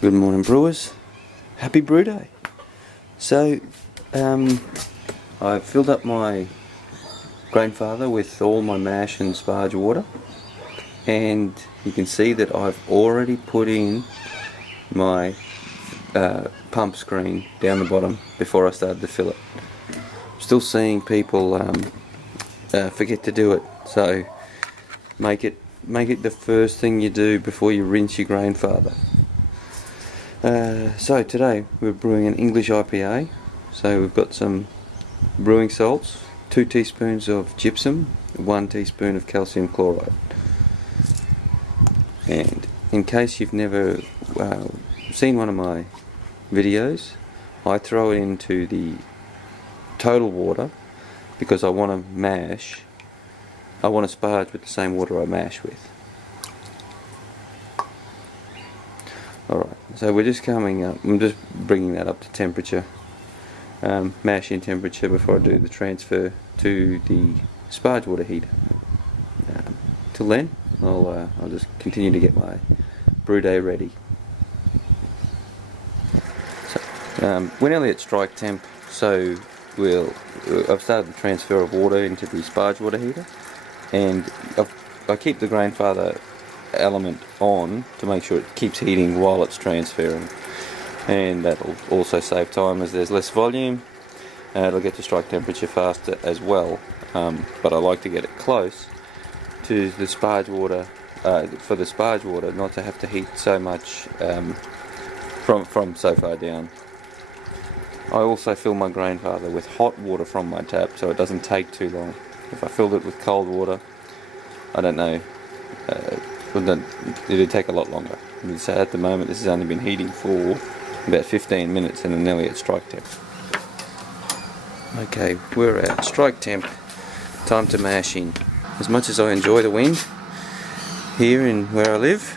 Good morning, brewers. Happy brew day. So, I've filled up my grandfather with all my mash and sparge water, and you can see that I've already put in my pump screen down the bottom before I started to fill it. Still seeing people forget to do it, so make it the first thing you do before you rinse your grandfather. So today we're brewing an English IPA. So we've got some brewing salts, 2 teaspoons of gypsum, 1 teaspoon of calcium chloride. And in case you've never seen one of my videos, I throw it into the total water because I want to sparge with the same water I mash with. Alright, so we're just coming up, I'm just bringing that up to temperature, mashing temperature before I do the transfer to the sparge water heater. Till then, I'll just continue to get my brew day ready. So, we're nearly at strike temp, so I've started the transfer of water into the sparge water heater, and I keep the grandfather element on to make sure it keeps heating while it's transferring, and that'll also save time as there's less volume. It'll get to strike temperature faster as well, but I like to get it close to the sparge water for the sparge water not to have to heat so much from so far down. I also fill my grandfather with hot water from my tap so it doesn't take too long. If I filled it with cold water, I don't know, it'd take a lot longer. So at the moment this has only been heating for about 15 minutes and I'm nearly at strike temp. Okay, we're at strike temp, time to mash in. As much as I enjoy the wind here in where I live,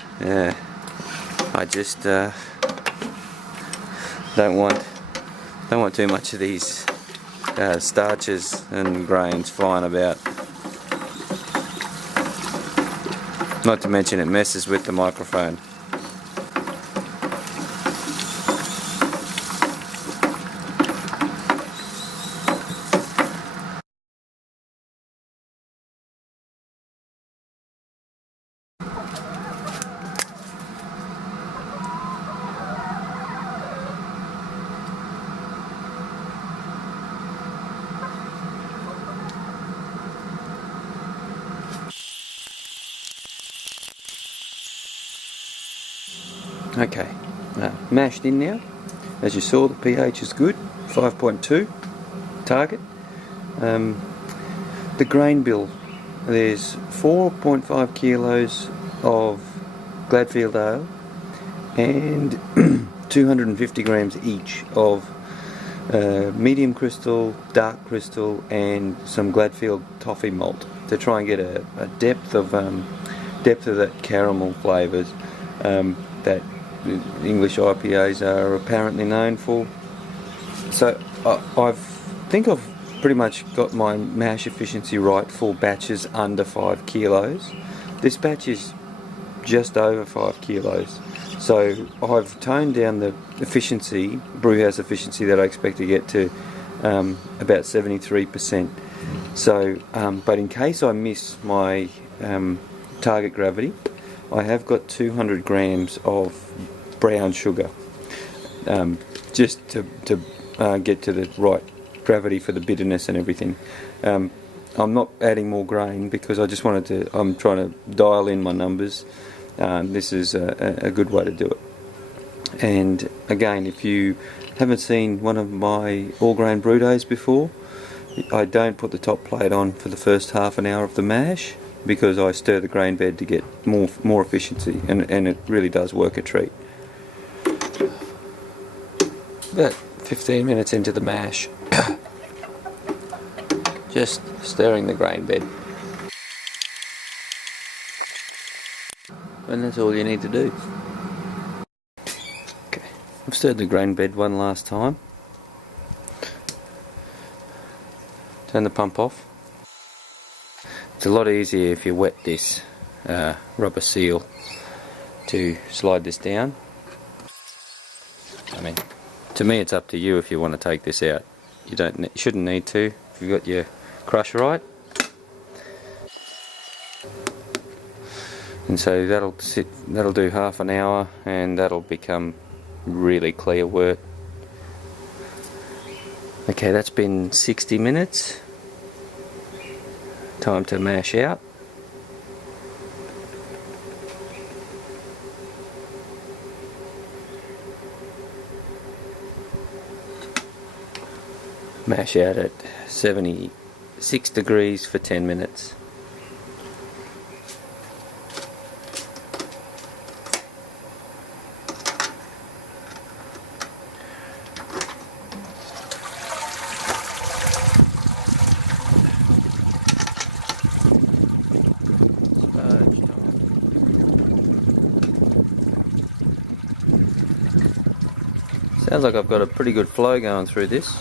I just don't want too much of these starches and grains flying about. Not to mention it messes with the microphone. Okay, mashed in now. As you saw, the pH is good, 5.2 target. The grain bill, there's 4.5 kilos of Gladfield ale and 250 grams each of medium crystal, dark crystal and some Gladfield toffee malt to try and get a depth of that caramel flavours that English IPAs are apparently known for. So I think I've pretty much got my mash efficiency right for batches under 5 kilos. This batch is just over 5 kilos. So I've toned down the efficiency, brewhouse efficiency that I expect to get to about 73%. So, but in case I miss my target gravity, I have got 200 grams of brown sugar, just to get to the right gravity for the bitterness and everything. I'm not adding more grain because I just I'm trying to dial in my numbers. This is a good way to do it. And again, if you haven't seen one of my all grain brew days before, I don't put the top plate on for the first half an hour of the mash, because I stir the grain bed to get more efficiency, and it really does work a treat. About 15 minutes into the mash, just stirring the grain bed, and that's all you need to do. Okay, I've stirred the grain bed one last time. Turn the pump off. It's a lot easier if you wet this rubber seal to slide this down. To me, it's up to you if you want to take this out. You shouldn't need to if you've got your crush right. And so that'll do half an hour, and that'll become really clear wort. Okay, that's been 60 minutes. Time to mash out. Mash out at 76 degrees for 10 minutes. Sounds like I've got a pretty good flow going through this.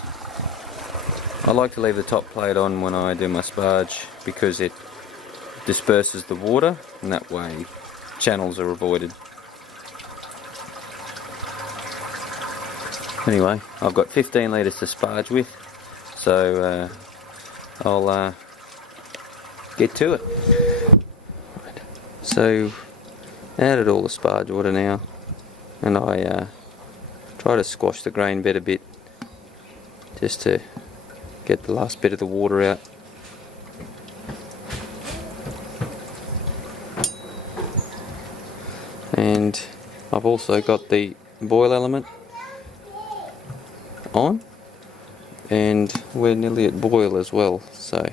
I like to leave the top plate on when I do my sparge because it disperses the water, and that way channels are avoided. Anyway, I've got 15 litres to sparge with, so I'll get to it. So, added all the sparge water now, and I try to squash the grain bed a bit just to get the last bit of the water out. And I've also got the boil element on, and we're nearly at boil as well, so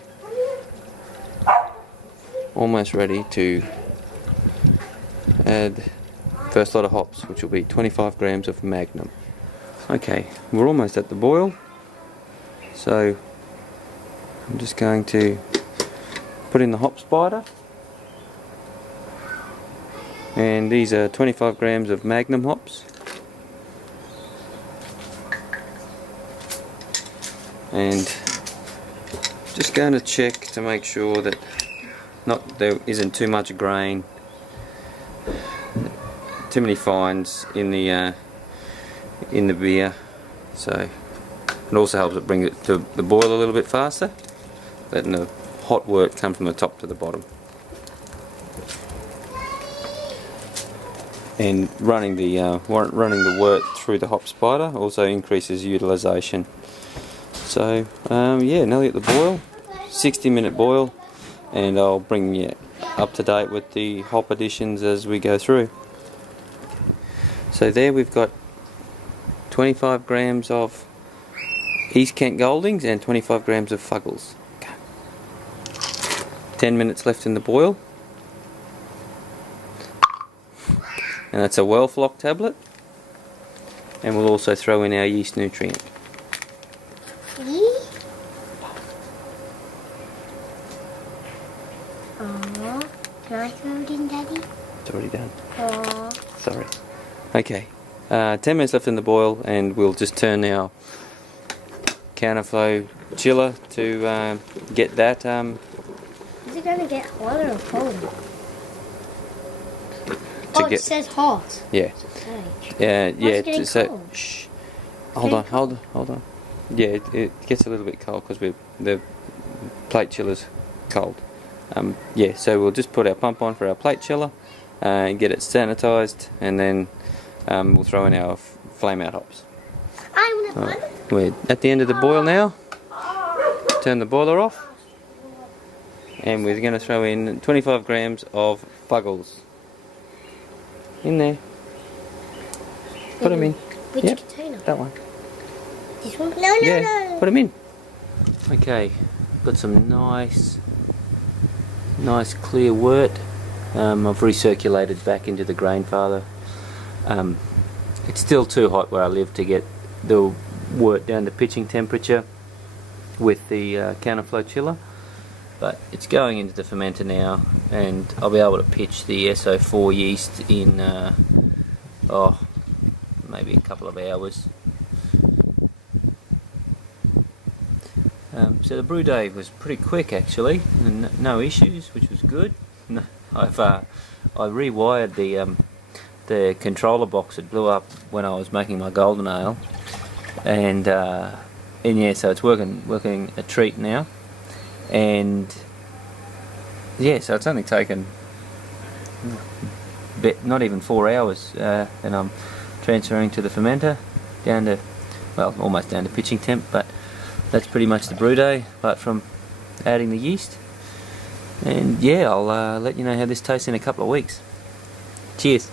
almost ready to add first lot of hops, which will be 25 grams of Magnum. Okay, we're almost at the boil, so I'm just going to put in the hop spider, and these are 25 grams of Magnum hops, and just going to check to make sure that there isn't too much grain, too many fines in the beer. So it also helps it bring it to the boil a little bit faster, letting the hot wort come from the top to the bottom. And running the wort through the hop spider also increases utilisation. So yeah, nearly at the boil, 60-minute boil, and I'll bring you up to date with the hop additions as we go through. So there we've got 25 grams of East Kent Goldings and 25 grams of Fuggles. Okay. 10 minutes left in the boil. And that's a well flocked tablet. And we'll also throw in our yeast nutrient. Can I throw it in, Daddy? It's already done. Aww. Sorry. Okay. 10 minutes left in the boil, and we'll just turn our counterflow chiller to get that. Is it going to get hot or cold? It says hot. Yeah. Yeah. So, shh. Hold on. Yeah, it gets a little bit cold because the plate chiller's cold. Yeah, so we'll just put our pump on for our plate chiller and get it sanitised, and then we'll throw in our flame out hops. We're at the end of the boil now. Turn the boiler off, and we're going to throw in 25 grams of Fuggles in there. Put them in. Which container? That one. This one? No. Put them in. Okay, got some nice clear wort. I've recirculated back into the grain father. It's still too hot where I live to get the wort down to pitching temperature with the counterflow chiller, but it's going into the fermenter now, and I'll be able to pitch the SO4 yeast in maybe a couple of hours. So the brew day was pretty quick actually, and no issues, which was good. I rewired the controller box that blew up when I was making my golden ale, and yeah, so it's working a treat now, and yeah, so it's only taken not even 4 hours, and I'm transferring to the fermenter down to, well, almost down to pitching temp, but that's pretty much the brew day apart from adding the yeast. And yeah, I'll let you know how this tastes in a couple of weeks. Cheers.